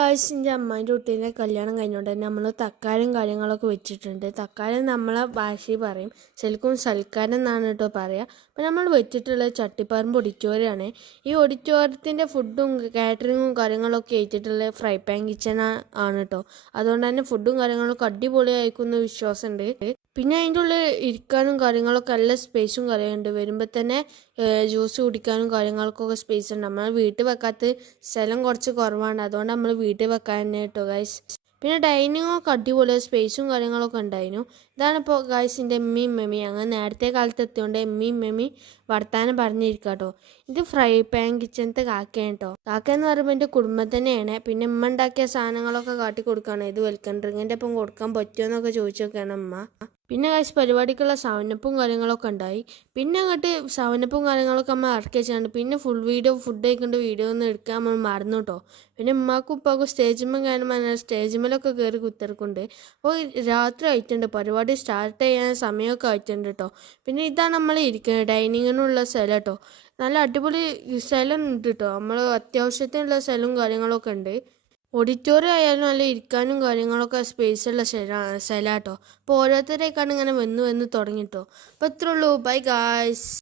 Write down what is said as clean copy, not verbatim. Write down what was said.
ഗായ്സിൻ്റെ അമ്മാൻ്റെ കുട്ടീൻ്റെ കല്യാണം കഴിഞ്ഞുകൊണ്ട് തന്നെ നമ്മൾ തക്കാരും കാര്യങ്ങളൊക്കെ വെച്ചിട്ടുണ്ട്. തക്കാരം നമ്മളെ ഭാഷയിൽ പറയും, ശരിക്കും സൽക്കാരം എന്നാണ് കേട്ടോ പറയുക. അപ്പം നമ്മൾ വെച്ചിട്ടുള്ളത് ചട്ടിപ്പറമ്പ് ഓഡിറ്റോറിയമാണ്. ഈ ഓഡിറ്റോറിയത്തിൻ്റെ ഫുഡും കാറ്ററിങ്ങും കാര്യങ്ങളൊക്കെ വെച്ചിട്ടുള്ള ഫ്രൈ പാൻ കിച്ചൺ ആണ് കേട്ടോ. അതുകൊണ്ട് തന്നെ ഫുഡും കാര്യങ്ങളൊക്കെ അടിപൊളിയായിരിക്കുന്ന വിശ്വാസമുണ്ട്. പിന്നെ അതിൻ്റെ ഉള്ളിൽ ഇരിക്കാനും കാര്യങ്ങളൊക്കെ നല്ല സ്പേസും കാര്യമുണ്ട്. വരുമ്പോൾ തന്നെ ജ്യൂസ് കുടിക്കാനും കാര്യങ്ങൾക്കൊക്കെ സ്പേസ് ഉണ്ട്. നമ്മൾ വീട്ടിൽ വെക്കാത്ത സ്ഥലം കുറച്ച് കുറവാണ്, അതുകൊണ്ട് നമ്മൾ വീട്ടിൽ വെക്കാൻ തന്നെ കേട്ടോ ഗൈസ്. പിന്നെ ഡൈനിങ്ങൊക്കെ അടിപൊളി സ്പേസും കാര്യങ്ങളൊക്കെ ഉണ്ടായിരുന്നു. ഇതാണിപ്പോൾ ഗൈസിൻ്റെ എമ്മയും മെമ്മയും അങ്ങനെ നേരത്തെ കാലത്ത് എത്തിയോണ്ട് എമ്മയും മെമ്മയും വർത്താനം പറഞ്ഞിരിക്കുക കേട്ടോ. ഇത് ഫ്രൈ പാൻ കിച്ചണത്തെ കാക്കയാണ് കേട്ടോ. കാക്ക എന്ന് പറയുമ്പോൾ എൻ്റെ കുടുംബം തന്നെയാണ്. പിന്നെ ഉമ്മ ഉണ്ടാക്കിയ സാധനങ്ങളൊക്കെ കാട്ടി കൊടുക്കുകയാണ്. ഇത് വെൽക്കം ഡ്രിങ്കിൻ്റെ ഒപ്പം കൊടുക്കാൻ പറ്റുമോ എന്നൊക്കെ ചോദിച്ചു നോക്കുകയാണ് അമ്മ. പിന്നെ ഗൈസ് പരിപാടിക്കുള്ള സവനപ്പും കാര്യങ്ങളൊക്കെ ഉണ്ടായി. പിന്നെ അങ്ങോട്ട് സവനപ്പും കാര്യങ്ങളൊക്കെ നമ്മൾ ഇറക്കി വെച്ചാണ്ട് പിന്നെ ഫുൾ വീഡിയോ ഫുഡ് കഴിക്കേണ്ട വീഡിയോ ഒന്നും എടുക്കാൻ നമ്മൾ മറന്നു കേട്ടോ. പിന്നെ ഉമ്മാക്കും ഉപ്പാക്കും സ്റ്റേജിന്മേൽ കാരണം സ്റ്റേജിന്മേലൊക്കെ കയറി കുത്തിറക്കുന്നുണ്ട്. അപ്പോൾ രാത്രി ആയിട്ടുണ്ട്, പരിപാടി സ്റ്റാർട്ട് ചെയ്യാൻ സമയമൊക്കെ ആയിട്ടുണ്ട് കേട്ടോ. പിന്നെ ഇതാണ് നമ്മൾ ഇരിക്കുന്നത് ഡൈനിങ്ങിനുള്ള സ്ഥലം കേട്ടോ. നല്ല അടിപൊളി സ്ഥലം ഉണ്ട് കേട്ടോ. നമ്മൾ അത്യാവശ്യത്തിനുള്ള സ്ഥലവും കാര്യങ്ങളൊക്കെ ഉണ്ട്. ഓഡിറ്റോറിയം ആയാലും നല്ല ഇരിക്കാനും കാര്യങ്ങളൊക്കെ സ്പേസുള്ള സ്ഥലം കേട്ടോ. അപ്പോൾ ഓരോരുത്തരേക്കാണ് ഇങ്ങനെ വന്ന് തുടങ്ങിട്ടോ. അപ്പോൾ ഇത്രേ ഉള്ളൂ. Bye guys.